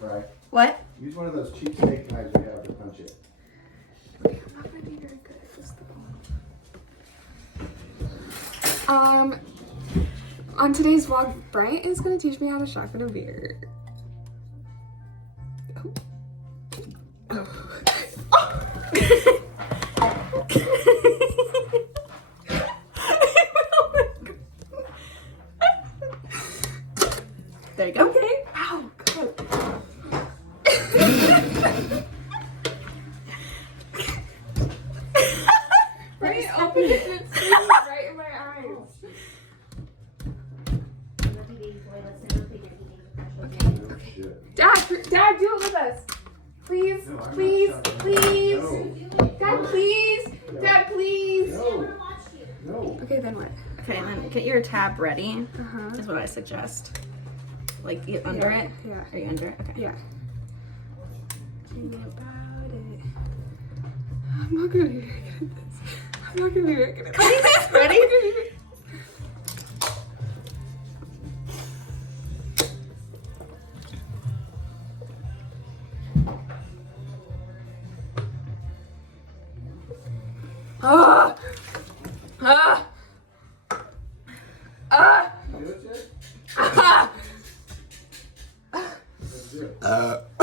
Right. What? Use one of those cheap steak knives we have to punch it. I'm not gonna be very good at this though. On today's vlog, Bryant is gonna teach me how to shotgun a beer. Oh. There you go. Okay. Ow, God. Bryant opened it and it's squeezing right in my eyes. Oh, shit. Dad, do it with us. Please, No, I'm not please, shotgunning. please. No. Dad, please. Dad, please. No. No. Okay, then what? Okay, then get your tab ready. Uh-huh. Is what I suggest. Like you under Yeah, it. yeah. Are you under it? Okay. Yeah. Thinking about it. I'm not gonna be very good at this. I'm not gonna be very good at this. Ready? Ah! Ah! Ah! You do it, Jay? Ah! Let's do it.